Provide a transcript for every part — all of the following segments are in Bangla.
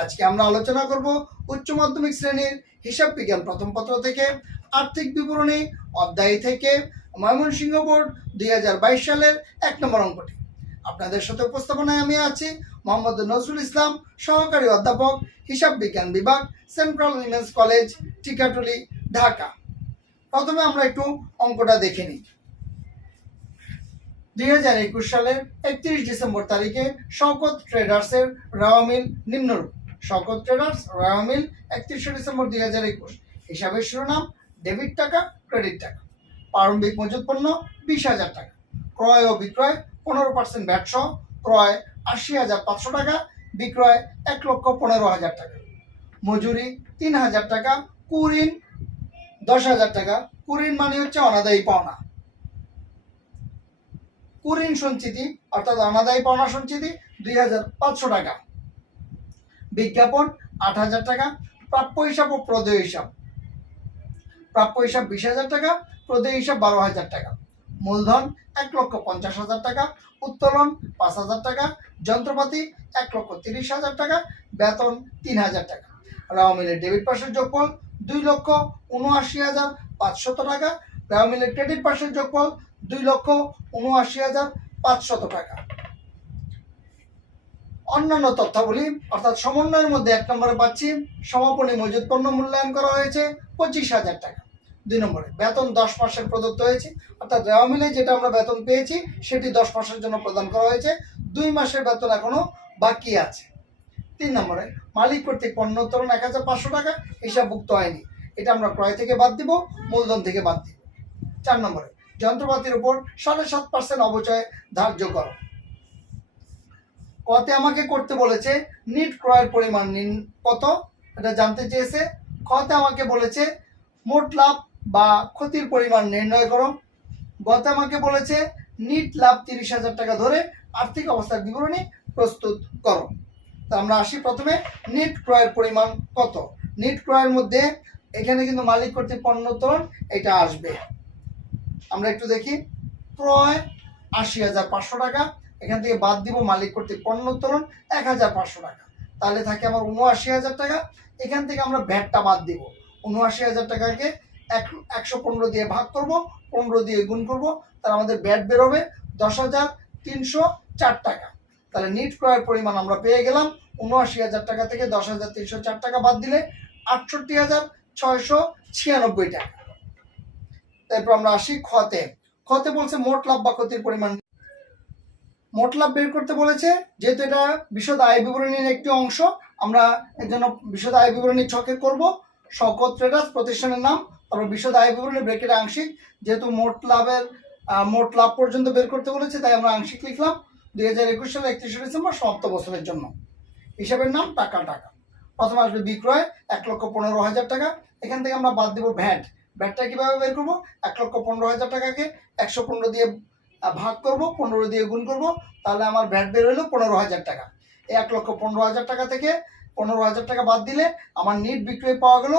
আজকে আমরা আলোচনা করব উচ্চ মাধ্যমিক শ্রেণির হিসাব বিজ্ঞান প্রথম পত্র থেকে, আর্থিক বিবরণী অধ্যায় থেকে, ময়মনসিংহ বোর্ড দুই হাজার বাইশ সালের এক নম্বর অঙ্কটি। আপনাদের সাথে উপস্থাপনায় আমি আছি মোহাম্মদ নজরুল ইসলাম, সহকারী অধ্যাপক, হিসাব বিজ্ঞান বিভাগ, central women's college, Tikatuli, Dhaka. প্রথমে আমরা একটু অঙ্কটা দেখে নিই। দুই হাজার একুশ সালের একত্রিশ ডিসেম্বর তারিখে শওকত ট্রেডার্সের রাওয়া মিল নিম্নরূপ। শওকত ট্রেডার্স রাওয়া মিল, একত্রিশে ডিসেম্বর দুই হাজার একুশ। হিসাবের শিরোনাম, ডেবিট টাকা, ক্রেডিট টাকা। প্রারম্ভিক মজুত পণ্য, বিশ হাজার টাকা। ক্রয় ও বিক্রয়, পনেরো পার্সেন্ট ব্যাট ক্রয় আশি হাজার পাঁচশো টাকা, বিক্রয় এক লক্ষ পনেরো হাজার টাকা। মজুরি, তিন হাজার টাকা, কুরিন দশ হাজার টাকা। কুরিন মানে হচ্ছে অনাদায়ী পাওনা। কুরিন সঞ্চিতি, অর্থাৎ অনাদায়ী পাওনা সঞ্চিতি, দুই হাজার পাঁচশো টাকা। বিজ্ঞাপন আট হাজার টাকা, প্রাপ্য হিসাব ও প্রদেয় হিসাব। প্রাপ্য হিসাব বিশ হাজার টাকা, প্রদেয় হিসাব বারো হাজার টাকা। মূলধন এক লক্ষ পঞ্চাশ হাজার টাকা, উত্তোলন পাঁচ হাজার টাকা, যন্ত্রপাতি এক লক্ষ তিরিশ হাজার টাকা, বেতন তিন হাজার টাকা। রাও মিলের ডেবিট পাশের যোগফল দুই লক্ষ উনআশি হাজার পাঁচশত টাকা। রাও মিলের ক্রেডিট পাশের যোগফল দুই লক্ষ উনআশি হাজার পাঁচশত টাকা। অন্যান্য তথ্যাবলী, অর্থাৎ সমন্বয়ের মধ্যে এক নম্বরে পাচ্ছি, সমাপনী মজুত পণ্য মূল্যায়ন করা হয়েছে পঁচিশ হাজার টাকা। দুই নম্বরে, বেতন দশ মাসের প্রদত্ত হয়েছে, অর্থাৎ দেওয়া মিলে যেটা আমরা বেতন পেয়েছি, সেটি দশ মাসের জন্য প্রদান করা হয়েছে, দুই মাসের বেতন এখনও বাকি আছে। তিন নম্বরে, মালিক কর্তৃক পণ্য উত্তোলন এক হাজার পাঁচশো টাকা, হিসাবভুক্ত হয়নি। এটা আমরা ক্রয় থেকে বাদ দিব, মূলধন থেকে বাদ দিব। চার নম্বরে, যন্ত্রপাতির উপর সাড়ে সাত পার্সেন্ট অবচয় ধার্য করো। কতে আমাকে করতে বলেছে নিট ক্রয়ের পরিমাণ কত? এটা জানতে চেয়েছে। খতে আমাকে বলেছে, মোট লাভ বা ক্ষতির পরিমাণ নির্ণয় করো। গতে আমাকে বলেছে নিট লাভ তিরিশ হাজার টাকা ধরে আর্থিক অবস্থার বিবরণী প্রস্তুত করো। তা আমরা আসি প্রথমে নিট ক্রয়ের পরিমাণ কত? নিট ক্রয়ের মধ্যে এখানে কিন্তু মালিক কর্তৃক পণ্য উত্তোলন, এটা আসবে। আমরা একটু দেখি, ক্রয় আশি হাজার পাঁচশো টাকা এখান থেকে বাদ দিব মালিক কর্তৃক পণ্য উত্তোলন এক হাজার পাঁচশো টাকা। তাহলে থাকে আমার উনআশি হাজার টাকা। এখান থেকে আমরা ভ্যাটটা বাদ দিব। উনআশি হাজার টাকাকে এক একশো পনেরো দিয়ে ভাগ করব, পনেরো দিয়ে গুণ করব। তাহলে আমাদের ব্যাট বেরোবে দশ হাজার তিনশো চার টাকা। তাহলে নিট ক্রয়ের পরিমাণ আমরা পেয়ে গেলাম। উনআশি হাজার টাকা থেকে দশ হাজার তিনশো চার টাকা বাদ দিলে আটষট্টি হাজার ছয়শো ছিয়ানব্বই টাকা। তারপর আমরা আসি খতে। খতে বলছে মোট লাভ বা ক্ষতির পরিমাণ মোট লাভ বের করতে বলেছে, যেহেতু এটা বিশদ আয় বিবরণীর একটি অংশ, আমরা এর জন্য বিশদ আয় বিবরণী ছকে করব। শকত ট্রেডার্স প্রতিষ্ঠানের নাম, তারপর বিশদ আয় বিবরণী ব্রেকেট আংশিক, যেহেতু মোট লাভের মোট লাভ পর্যন্ত বের করতে বলেছে, তাই আমরা আংশিক লিখলাম। দুই হাজার একুশ সালের একত্রিশে ডিসেম্বর সমাপ্ত বছরের জন্য। হিসাবের নাম টাকা টাকা। প্রথমে আসবে বিক্রয়, এক লক্ষ পনেরো হাজার টাকা। এখান থেকে আমরা বাদ দেবো ভ্যাট। ভ্যাটটা কীভাবে বের করব? এক লক্ষ পনেরো হাজার টাকাকে একশো পনেরো দিয়ে ভাগ করব, পনেরো দিয়ে গুণ করব, তাহলে আমার ভ্যাট বের হলো পনেরো হাজার টাকা। এক লক্ষ পনেরো হাজার টাকা থেকে পনেরো হাজার টাকা বাদ দিলে আমার নিট বিক্রয় পাওয়া গেল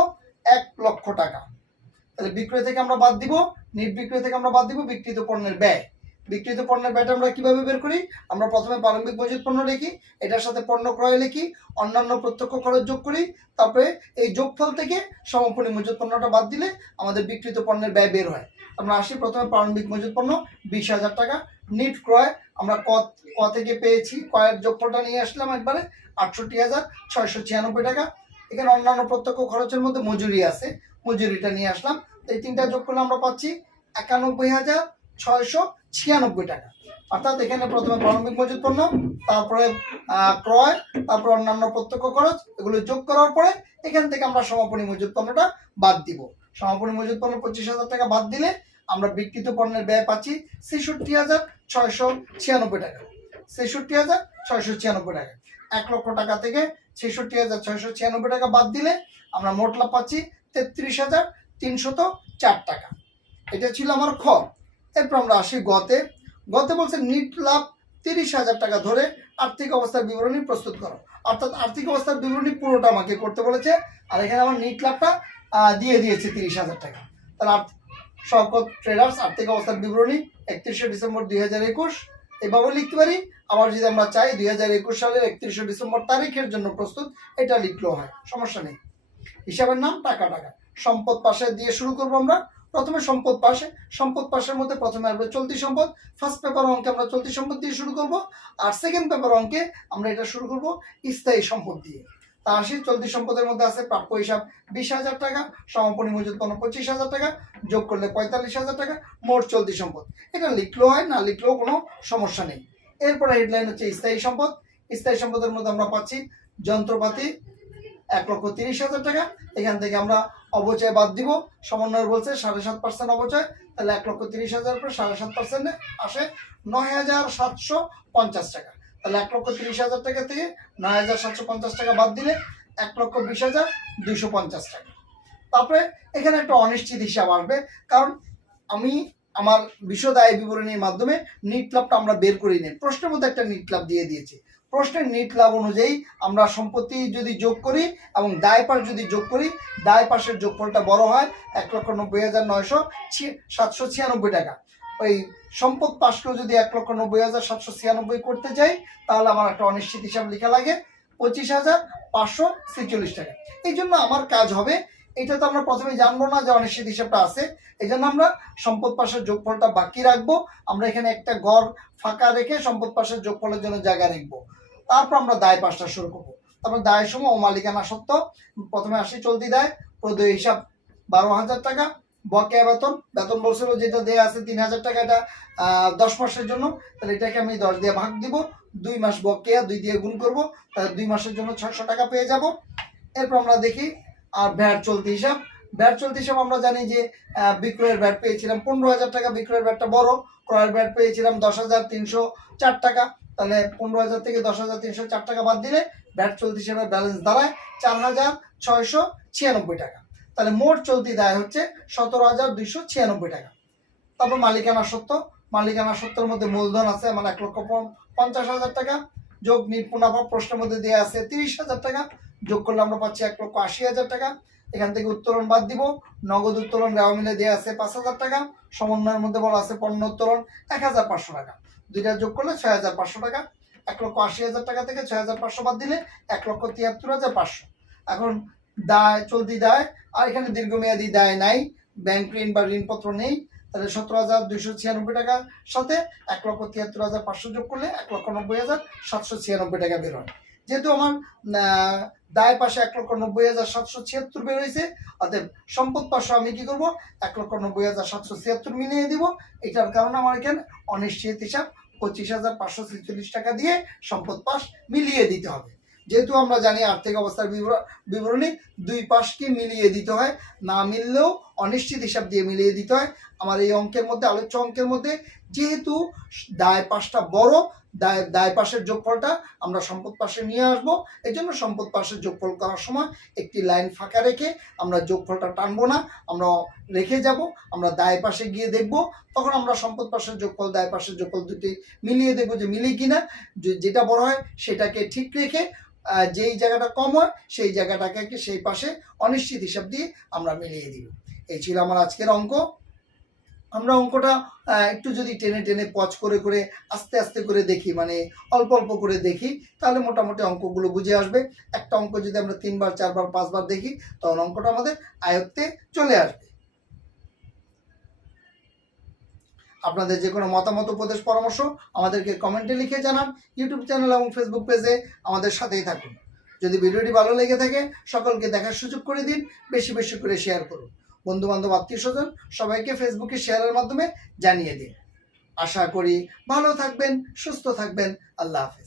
এক লক্ষ টাকা। তাহলে বিক্রয় থেকে আমরা বাদ দিব, নিট বিক্রয় থেকে আমরা বাদ দিব, বিক্রিত পণ্যের ব্যয়। বিক্রিত পণ্যের ব্যয়টা আমরা কীভাবে বের করি? আমরা প্রথমে প্রারম্ভিক মজুত পণ্য লিখি, এটার সাথে পণ্য ক্রয় লিখি, অন্যান্য প্রত্যক্ষ খরচ যোগ করি, তারপরে এই যোগফল থেকে সমাপনী মজুত পণ্যটা বাদ দিলে আমাদের বিক্রিত পণ্যের ব্যয় বের হয়। আমরা আসি প্রথমে প্রারম্ভিক মজুত পণ্য, বিশ হাজার টাকা। নিট ক্রয়, আমরা ক ক থেকে পেয়েছি, কয়ের যোগফলটা নিয়ে আসলাম একবারে, আটষট্টি হাজার ছয়শো ছিয়ানব্বই টাকা। এখানে অন্যান্য প্রত্যক্ষ খরচের মধ্যে মজুরি আছে, মজুরিটা নিয়ে আসলাম। এই তিনটা যোগ করলে আমরা পাচ্ছি একানব্বই হাজার ছয়শো ছিয়ানব্বই টাকা। অর্থাৎ এখানে প্রথমে প্রারম্ভিক মজুত পণ্য, তারপরে ক্রয়, তারপর অন্যান্য প্রত্যক্ষ খরচ, এগুলো যোগ করার পরে এখান থেকে আমরা সমাপনী মজুত পণ্যটা বাদ দিব। সমাপনী মজুত পণ্য পঁচিশ হাজার টাকা বাদ দিলে আমরা বিক্রিত পণ্যের ব্যয় পাচ্ছি ছেষট্টি হাজার ছয়শো ছিয়ানব্বই টাকা। ছেষট্টি হাজার ছয়শো ছিয়ানব্বই টাকা। এক লক্ষ টাকা থেকে ছেষট্টি হাজার ছয়শো ছিয়ানব্বই টাকা বাদ দিলে আমরা মোট লাভ পাচ্ছি তেত্রিশ হাজার তিনশত চার টাকা। এটা ছিল আমার খ এরপর আমরা আসি গতে। গতে বলছে নিট লাভ তিরিশ হাজার টাকা ধরে আর্থিক অবস্থার বিবরণী প্রস্তুত করো। অর্থাৎ আর্থিক অবস্থার বিবরণী পুরোটা আমাকে করতে বলেছে, আর এখানে আমার নিট লাভটা দিয়ে দিয়েছে তিরিশ হাজার টাকা। তাহলে শওকত ট্রেডার্স আর্থিক অবস্থার বিবরণী একত্রিশে ডিসেম্বর দুই হাজার একুশ। এভাবে লিখতে পারি, আবার যদি আমরা চাই দুই হাজার একুশ সালের একত্রিশে ডিসেম্বর তারিখের জন্য প্রস্তুত, এটা লিখলেও হয়, সমস্যা নেই। হিসাবের নাম টাকা টাকা। সম্পদ পাশে দিয়ে শুরু করব আমরা প্রথমে সম্পদ পাশে, সম্পদ পাশের মধ্যে প্রথমে আসবে চলতি সম্পদ ফার্স্ট পেপার অঙ্কে আমরা চলতি সম্পদ দিয়ে শুরু করব, আর সেকেন্ড পেপার অঙ্কে আমরা এটা শুরু করব স্থায়ী সম্পদ দিয়ে। তা আসি চলতি সম্পদের মধ্যে আছে প্রাপ্য হিসাব বিশ হাজার টাকা সমাপনী মজুত পণ্য পঁচিশ হাজার টাকা, যোগ করলে পঁয়তাল্লিশ হাজার টাকা, মোট চলতি সম্পদ। এটা লিখলেও হয়, না লিখলেও কোনো সমস্যা নেই। এরপরে হেডলাইন হচ্ছে স্থায়ী সম্পদ। স্থায়ী সম্পদের মধ্যে আমরা পাচ্ছি যন্ত্রপাতি এক লক্ষ তিরিশ হাজার টাকা। এখান থেকে আমরা অবচয় বাদ দিব। সমন্বয় বলছে সাড়ে সাত পার্সেন্ট অবচয়। তাহলে এক লক্ষ তিরিশ হাজার পর সাড়ে সাত পার্সেন্টে আসে নয় হাজার সাতশো পঞ্চাশ টাকা। তাহলে এক লক্ষ তিরিশ হাজার টাকা থেকে নয় হাজার সাতশো পঞ্চাশ টাকা বাদ দিলে এক লক্ষ বিশ হাজার দুইশো পঞ্চাশ টাকা। তারপরে এখানে একটা অনিশ্চিত হিসাব আসবে। কারণ আমি আমার বিশদ আয় বিবরণীর মাধ্যমে নিট লাভটা আমরা বের করি নিই প্রশ্নের মধ্যে একটা নিট লাভ দিয়ে দিয়েছি। প্রশ্নের নিট লাভ অনুযায়ী আমরা সম্পত্তি যদি যোগ করি এবং দায় পাশ যদি যোগ করি, দায় পাশের যোগফলটা বড় হয় এক লক্ষ নব্বই হাজার নয়শো সাতশো ছিয়ানব্বই টাকা। ওই সম্পদ পাশকেও যদি এক লক্ষ নব্বই হাজার সাতশো ছিয়ানব্বই করতে যাই, তাহলে আমার একটা অনিশ্চিত হিসাব লেখা লাগে, পঁচিশ হাজার পাঁচশো ছেচল্লিশ টাকা। এই জন্য আমার কাজ হবে, এটা তো আমরা প্রথমে জানব না যে অনিশ্চিত হিসাবটা আছে, এই জন্য আমরা সম্পদ পাশের যোগফলটা বাকি রাখব। আমরা এখানে একটা গড় ফাঁকা রেখে সম্পদ পাশের যোগফলের জন্য জায়গা রাখব তারপর আমরা দায় পাশটা শুরু করব। তারপর দায়ের সময় ও মালিকানা সত্ত্ব প্রথমে আসি চলতি দায়, প্রদেয় হিসাব বারো হাজার টাকা, বকেয়া বেতন বেতন বলছিল যেটা দেয়া আছে তিন হাজার টাকা, এটা দশ মাসের জন্য, তাহলে এটাকে আমি দশ দিয়ে ভাগ দিব, দুই মাস বকেয়া, দুই দিয়ে গুণ করব, তাহলে দুই মাসের জন্য ছশো টাকা পেয়ে যাব। এরপর আমরা দেখি, আর ভ্যাট চলতি হিসাব ভ্যাট চলতি হিসাব আমরা জানি যে বিক্রয়ের ভ্যাট পেয়েছিলাম পনেরো হাজার টাকা, বিক্রয়ের ভ্যাটটা বড়, ক্রয়ের ভ্যাট পেয়েছিলাম দশ হাজার তিনশো চার টাকা তাহলে পনেরো হাজার থেকে দশ হাজার, তিনশো চার টাকা বাদ দিলে ব্যাট চলতি হিসেবে ব্যালেন্স দাঁড়ায় চার হাজার ছয়শো ছিয়ানব্বই টাকা। তাহলে মোট চলতি দায় হচ্ছে সতেরো হাজার দুইশো ছিয়ানব্বই টাকা। তারপর মালিকানা সত্ত্ব মালিকানা সত্ত্বের মধ্যে মূলধন আছে মানে এক লক্ষ পঞ্চাশ হাজার টাকা। যোগ নির্পুণাভাব প্রশ্নের মধ্যে দেওয়া আছে তিরিশ হাজার টাকা। যোগ করলে আমরা পাচ্ছি এক লক্ষ আশি হাজার টাকা। এখান থেকে উত্তোলন বাদ দিব। নগদ উত্তোলন রেওয়া মিলে দেওয়া আছে পাঁচ হাজার টাকা। সমন্বয়ের মধ্যে বলা আছে পণ্য উত্তোলন এক হাজার পাঁচশো টাকা। দুইটা যোগ করলে ছয় হাজার পাঁচশো টাকা। এক লক্ষ আশি হাজার টাকা থেকে ছয় হাজার পাঁচশো বাদ দিলে এক লক্ষ তিয়াত্তর হাজার পাঁচশো। এখন দায়, চলতি দায়, আর এখানে দীর্ঘমেয়াদী দায় নাই। ব্যাংক ঋণ বা ঋণপত্র নেই। তাহলে সতেরো হাজার দুইশো ছিয়ানব্বই টাকার সাথে এক লক্ষ তিয়াত্তর হাজার পাঁচশো যোগ করলে এক লক্ষ নব্বই হাজার সাতশো ছিয়ানব্বই টাকা বের হয়। যেহেতু আমার দায় পাশে এক লক্ষ নব্বই হাজার সাতশো ছিয়াত্তর বের হয়েছে। অতএব সম্পদ পাশে আমি কি করব? এক লক্ষ নব্বই হাজার সাতশো ছিয়াত্তর মিলিয়ে দিব। এটার কারণে আমার এখানে অনিশ্চিত হিসাব পঁচিশ হাজার পাঁচশো ছেচল্লিশ টাকা দিয়ে সম্পদ পাশ মিলিয়ে দিতে হবে। যেহেতু আমরা জানি আর্থিক অবস্থার বিবর- বিবরণী দুই পাশকে মিলিয়ে দিতে হয়, না মিললেও অনিশ্চিত হিসাব দিয়ে মিলিয়ে দিতে হয়। আমার এই অঙ্কের মধ্যে, আলোচ্য অঙ্কের মধ্যে যেহেতু দায় পাশটা বড় দায় দায় পাশের যোগফলটা আমরা সম্পদ পাশে নিয়ে আসব। এই জন্য সম্পদ পাশের যোগফল করার সময় একটি লাইন ফাঁকা রেখে আমরা যোগফলটা টানবো না, আমরা রেখে যাব, আমরা দায় পাশে গিয়ে দেখব, তখন আমরা সম্পদ পাশের যোগফল, দায় পাশের যোগফল দুটি মিলিয়ে দেখব যে মিলি কিনা। যেটা বড় হয় সেটাকে ঠিক রেখে যেই জায়গাটা কম হয় সেই জায়গাটাকে সেই পাশে অনিশ্চিত হিসাব দিয়ে আমরা মিলিয়ে দিব। এই ছিল আমার আজকের অঙ্ক। আমরা অঙ্কটা একটু যদি টেনে টেনে পচ করে করে আস্তে আস্তে করে দেখি মানে অল্প অল্প করে দেখি, তাহলে মোটামুটি অঙ্কগুলো বুঝে আসবে। একটা অঙ্ক যদি আমরা তিনবার, চারবার, পাঁচবার দেখি, তখন অঙ্কটা আমাদের আয়ত্তে চলে আসবে। আপনাদের যে কোনো মতামত, উপদেশ, পরামর্শ আমাদেরকে কমেন্টে লিখে জানান। ইউটিউব চ্যানেল এবং ফেসবুক পেজে আমাদের সাথেই থাকুন। যদি ভিডিওটি ভালো লেগে থাকে, সকলকে দেখার সুযোগ করে দিন, বেশি বেশি করে শেয়ার করুন। বন্ধু বান্ধব আত্মীয় স্বজন সবাইকে ফেসবুকে শেয়ারের মাধ্যমে জানিয়ে দিন। আশা করি ভালো থাকবেন, সুস্থ থাকবেন। আল্লাহ হাফেজ।